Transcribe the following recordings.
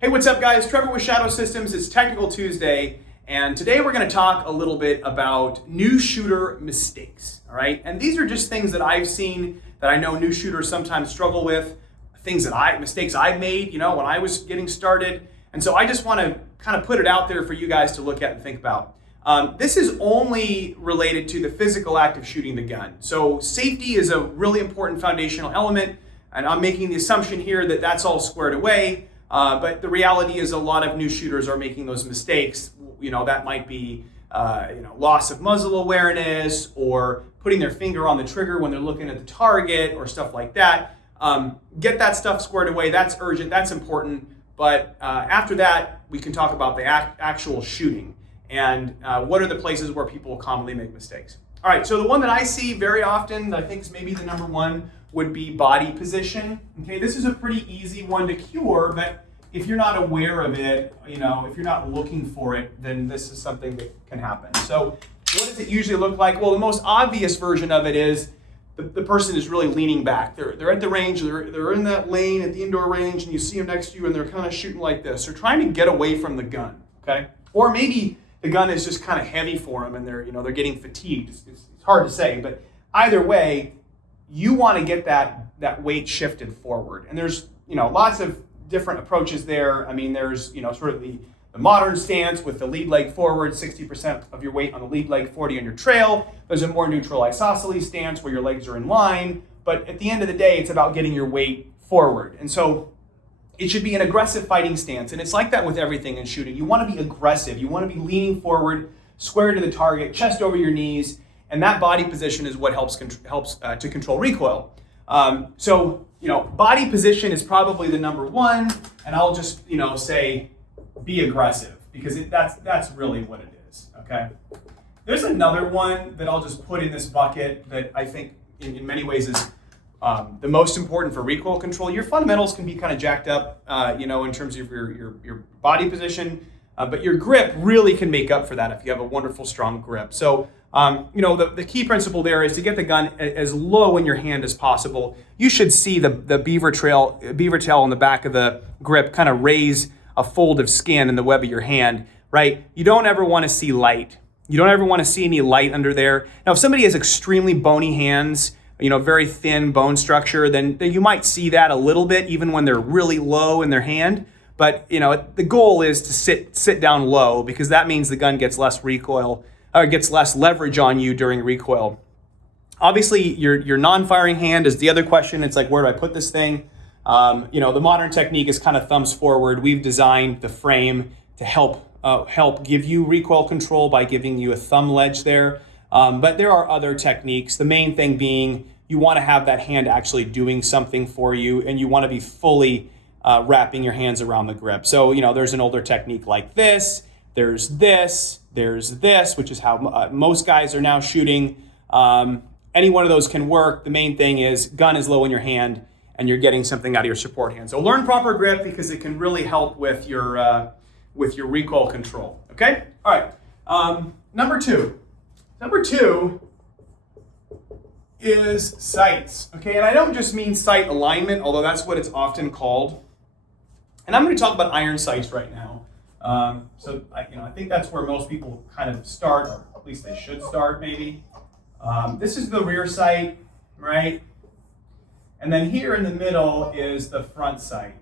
Hey, what's up guys? Trevor with Shadow Systems. It's Technical Tuesday, and today we're going to talk a little bit about new shooter mistakes, all right? And these are just things that I've seen that I know new shooters sometimes struggle with, mistakes I've made, when I was getting started. And so I just want to kind of put it out there for you guys to look at and think about. This is only related to the physical act of shooting the gun. So safety is a really important foundational element, and I'm making the assumption here that that's all squared away. But the reality is a lot of new shooters are making those mistakes. That might be loss of muzzle awareness or putting their finger on the trigger when they're looking at the target or stuff like that. Get that stuff squared away. That's urgent. That's important. But after that, we can talk about the actual shooting and what are the places where people commonly make mistakes. All right, so the one that I see very often, I think is maybe the number one, would be body position. Okay, this is a pretty easy one to cure, but if you're not aware of it, if you're not looking for it, then this is something that can happen. So what does it usually look like? Well, the most obvious version of it is the person is really leaning back. They're at the range, they're in that lane at the indoor range, and you see them next to you and they're kind of shooting like this. They're trying to get away from the gun, okay? Or maybe the gun is just kind of heavy for them and they're getting fatigued. It's hard to say, but either way, you want to get that weight shifted forward. And there's, lots of different approaches there. I mean, there's, sort of the modern stance with the lead leg forward, 60% of your weight on the lead leg, 40 on your trail. There's a more neutral isosceles stance where your legs are in line. But at the end of the day, it's about getting your weight forward. And so it should be an aggressive fighting stance. And it's like that with everything in shooting. You want to be aggressive. You want to be leaning forward, square to the target, chest over your knees. And that body position is what helps to control recoil. So body position is probably the number one. And I'll just, say be aggressive because that's really what it is, okay? There's another one that I'll just put in this bucket that I think in many ways is the most important for recoil control. Your fundamentals can be kind of jacked up, in terms of your body position, but your grip really can make up for that if you have a wonderful, strong grip. So, the key principle there is to get the gun as low in your hand as possible. You should see the beaver tail on the back of the grip kind of raise a fold of skin in the web of your hand, right? You don't ever want to see light. You don't ever want to see any light under there. Now, if somebody has extremely bony hands, very thin bone structure, then you might see that a little bit even when they're really low in their hand. But, the goal is to sit down low because that means the gun gets less recoil or gets less leverage on you during recoil. Obviously, your non-firing hand is the other question. It's like, where do I put this thing? The modern technique is kind of thumbs forward. We've designed the frame to help give you recoil control by giving you a thumb ledge there. But there are other techniques. The main thing being you want to have that hand actually doing something for you, and you want to be fully wrapping your hands around the grip. So, there's an older technique like this. There's this, which is how most guys are now shooting. Any one of those can work. The main thing is gun is low in your hand and you're getting something out of your support hand. So learn proper grip because it can really help with your recoil control, okay? All right, number two. Number two is sights, okay? And I don't just mean sight alignment, although that's what it's often called. And I'm gonna talk about iron sights right now. So I think that's where most people kind of start, or at least they should start maybe. This is the rear sight, right? And then here in the middle is the front sight.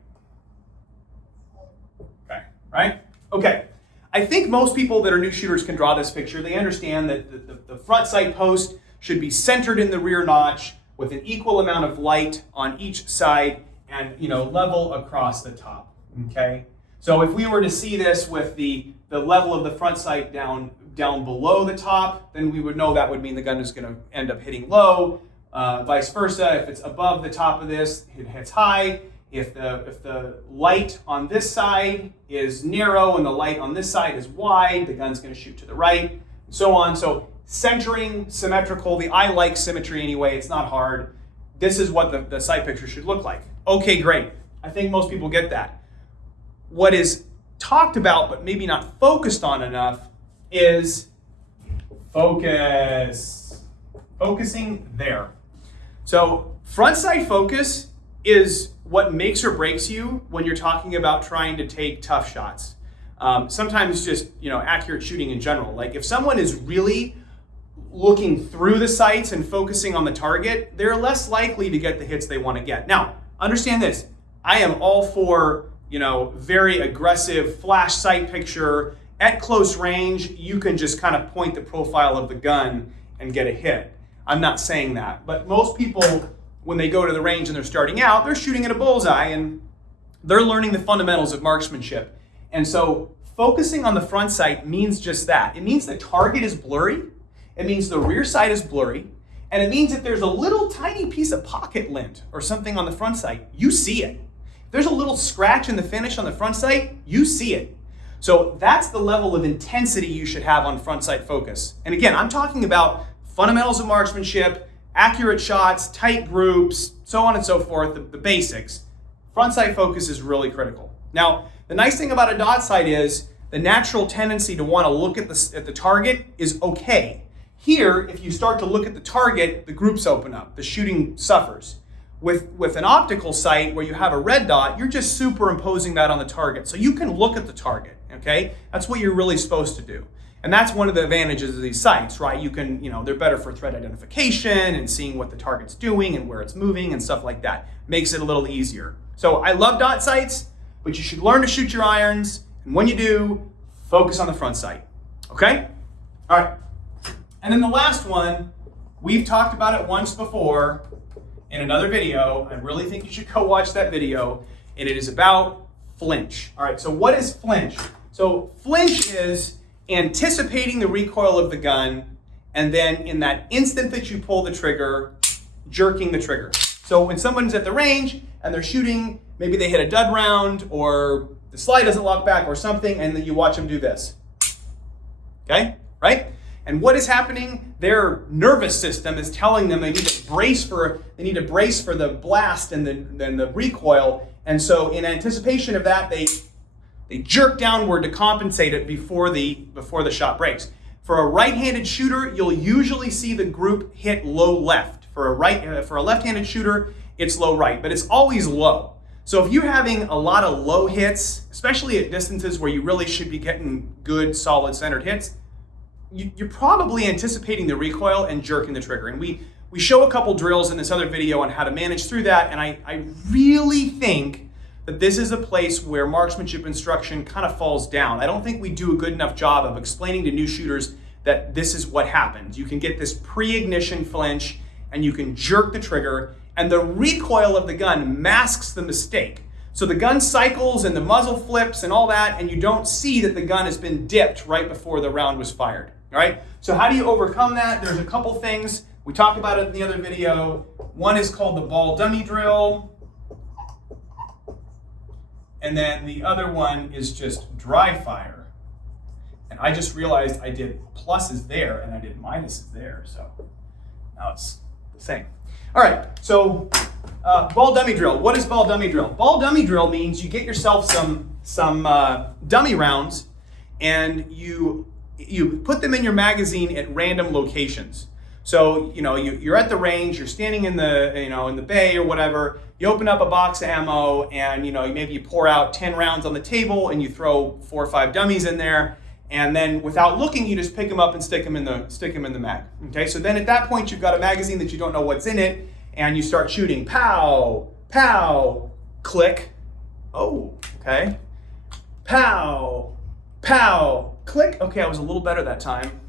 Okay, right? Okay. I think most people that are new shooters can draw this picture. They understand that the front sight post should be centered in the rear notch with an equal amount of light on each side and level across the top. Okay? So if we were to see this with the level of the front sight down below the top, then we would know that would mean the gun is going to end up hitting low. Vice versa, if it's above the top of this, it hits high. If the light on this side is narrow and the light on this side is wide, the gun's going to shoot to the right, and so on. So centering, symmetrical. The eye likes symmetry anyway. It's not hard. This is what the sight picture should look like. Okay, great. I think most people get that. What is talked about but maybe not focused on enough is focusing there. So front sight focus is what makes or breaks you when you're talking about trying to take tough shots. Sometimes just, accurate shooting in general. Like if someone is really looking through the sights and focusing on the target, they're less likely to get the hits they want to get. Now, understand this. I am all for, very aggressive flash sight picture. At close range, you can just kind of point the profile of the gun and get a hit. I'm not saying that, but most people, when they go to the range and they're starting out, they're shooting at a bullseye and they're learning the fundamentals of marksmanship. And so focusing on the front sight means just that. It means the target is blurry. It means the rear sight is blurry. And it means that there's a little tiny piece of pocket lint or something on the front sight, you see it. If there's a little scratch in the finish on the front sight, you see it. So that's the level of intensity you should have on front sight focus. And again, I'm talking about fundamentals of marksmanship, accurate shots, tight groups, so on and so forth, the basics. Front sight focus is really critical. Now, the nice thing about a dot sight is the natural tendency to want to look at the target is okay. Here, if you start to look at the target, the groups open up, the shooting suffers. With an optical sight where you have a red dot, you're just superimposing that on the target. So you can look at the target, okay? That's what you're really supposed to do. And that's one of the advantages of these sights, right? You can, they're better for threat identification and seeing what the target's doing and where it's moving and stuff like that. Makes it a little easier. So I love dot sights, but you should learn to shoot your irons. And when you do, focus on the front sight, okay? All right. And then the last one, we've talked about it once before in another video. I really think you should go watch that video. And it is about flinch. All right, so what is flinch? So flinch is anticipating the recoil of the gun, and then in that instant that you pull the trigger, jerking the trigger. So when someone's at the range and they're shooting, maybe they hit a dud round or the slide doesn't lock back or something, and then you watch them do this. Okay, right? And what is happening? Their nervous system is telling them they need to brace for the blast and the recoil. And so in anticipation of that, they jerk downward to compensate it before the shot breaks. For a right-handed shooter, you'll usually see the group hit low left. For a left-handed shooter, it's low right, but it's always low. So if you're having a lot of low hits, especially at distances where you really should be getting good, solid centered hits, you're probably anticipating the recoil and jerking the trigger. And we show a couple drills in this other video on how to manage through that, and I really think that this is a place where marksmanship instruction kind of falls down. I don't think we do a good enough job of explaining to new shooters that this is what happens. You can get this pre-ignition flinch and you can jerk the trigger, and the recoil of the gun masks the mistake. So the gun cycles and the muzzle flips and all that, and you don't see that the gun has been dipped right before the round was fired. All right? So how do you overcome that? There's a couple things. We talked about it in the other video. One is called the ball dummy drill. And then the other one is just dry fire. And I just realized I did pluses there and I did minuses there. So now it's the same. All right, so ball dummy drill. What is ball dummy drill? Ball dummy drill means you get yourself some dummy rounds and you put them in your magazine at random locations. So, you're at the range, you're standing in the bay or whatever, you open up a box of ammo and, maybe you pour out 10 rounds on the table and you throw 4 or 5 dummies in there. And then without looking, you just pick them up and stick them in the mag. Okay, so then at that point, you've got a magazine that you don't know what's in it and you start shooting. Pow, pow, click. Oh, okay. Pow, pow, click. Okay, I was a little better that time.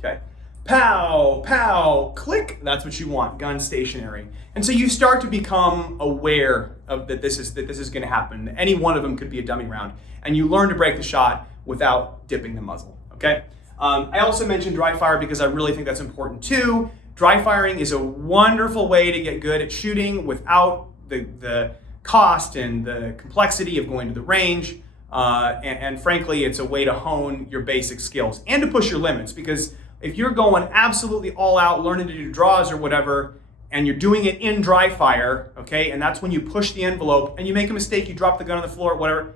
Okay. Pow, pow, click. That's what you want, gun stationary. And so you start to become aware of that this is going to happen. Any one of them could be a dummy round. And you learn to break the shot without dipping the muzzle, okay? I also mentioned dry fire because I really think that's important too. Dry firing is a wonderful way to get good at shooting without the cost and the complexity of going to the range. And frankly, it's a way to hone your basic skills and to push your limits, because if you're going absolutely all out, learning to do draws or whatever, and you're doing it in dry fire, okay, and that's when you push the envelope and you make a mistake, you drop the gun on the floor, whatever,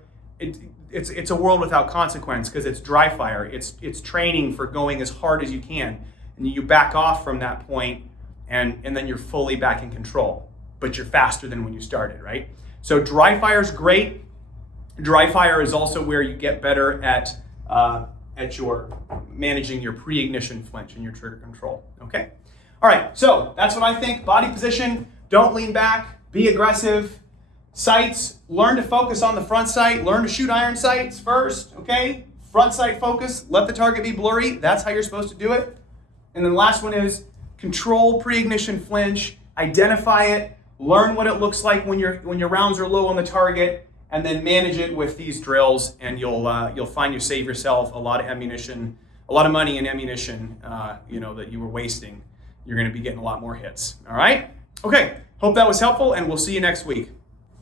it's a world without consequence because it's dry fire. It's training for going as hard as you can, and you back off from that point, and then you're fully back in control, but you're faster than when you started, right? So dry fire is great. Dry fire is also where you get better at your managing your pre-ignition flinch and your trigger control. Okay. All right. So that's what I think. Body position. Don't lean back. Be aggressive. Sights. Learn to focus on the front sight. Learn to shoot iron sights first. Okay. Front sight focus. Let the target be blurry. That's how you're supposed to do it. And then the last one is control pre-ignition flinch. Identify it. Learn what it looks like when your rounds are low on the target, and then manage it with these drills, and you'll find you save yourself a lot of ammunition, a lot of money in ammunition, that you were wasting. You're going to be getting a lot more hits. All right. Okay. Hope that was helpful, and we'll see you next week.